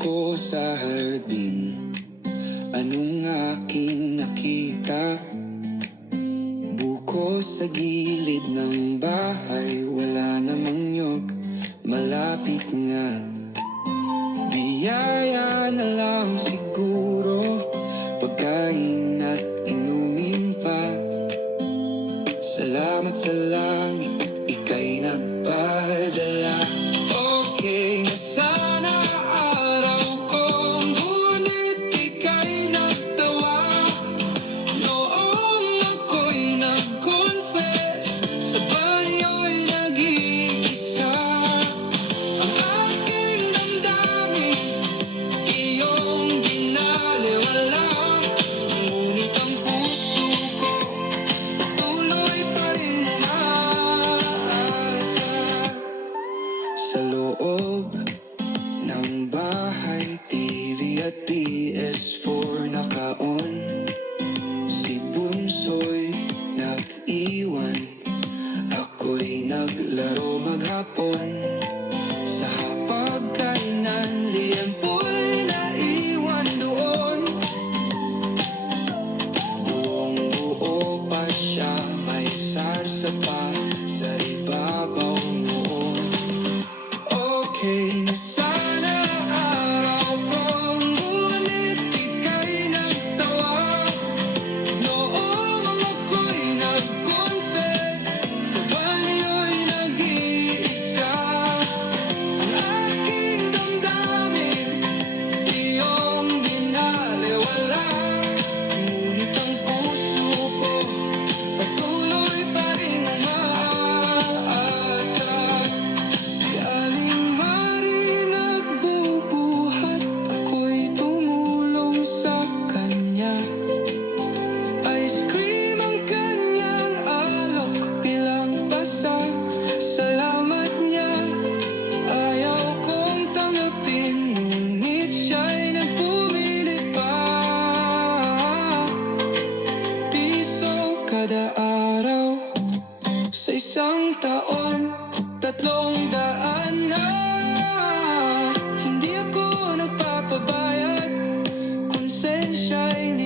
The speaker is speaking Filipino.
ako sa hardin, anong aking nakita? Buko sa gilid ng bahay, wala namang nyog, malapit nga. Biyaya na lang siguro, pagkain at inumin pa. Salamat sa langit, ika'y nagpadala. Okay na sana araw ko, ngunit ika'y nagtawa. Noong ako'y nag-confess, sa banyo'y nag-iisa. Ang aking damdamin, iyong binaliwala. Ngunit ang puso ko, patuloy pa rin umaasa. Sa loob ng bahay, TV at PS4 naka-on. Si Bunso'y nag-iwan, ako'y naglaro maghapon. Sa hapagkainan, liempo'y naiwan doon. Buong buo pa siya, may sarsa pa sa ibabaw noon. Okay na sana araw ko, ngunit ika'y nagtawa. Noong ako'y nag-confess, sa banyo'y nag-iisa. Ang aking damdamin, iyong binaliwala. Ngunit ang puso ko, patuloy pa rin umaasa. Si Aling Mari nagbubuhat, ako'y tumulong sa kanya. Ice cream ang kanyang alok bilang pasasalamat niya. Ayaw kong tanggapin, ngunit siya'y nagpumilit pa. Piso kada araw, sa isang taon, 300 na. Hindi ako nagpapabayad, konsensya'y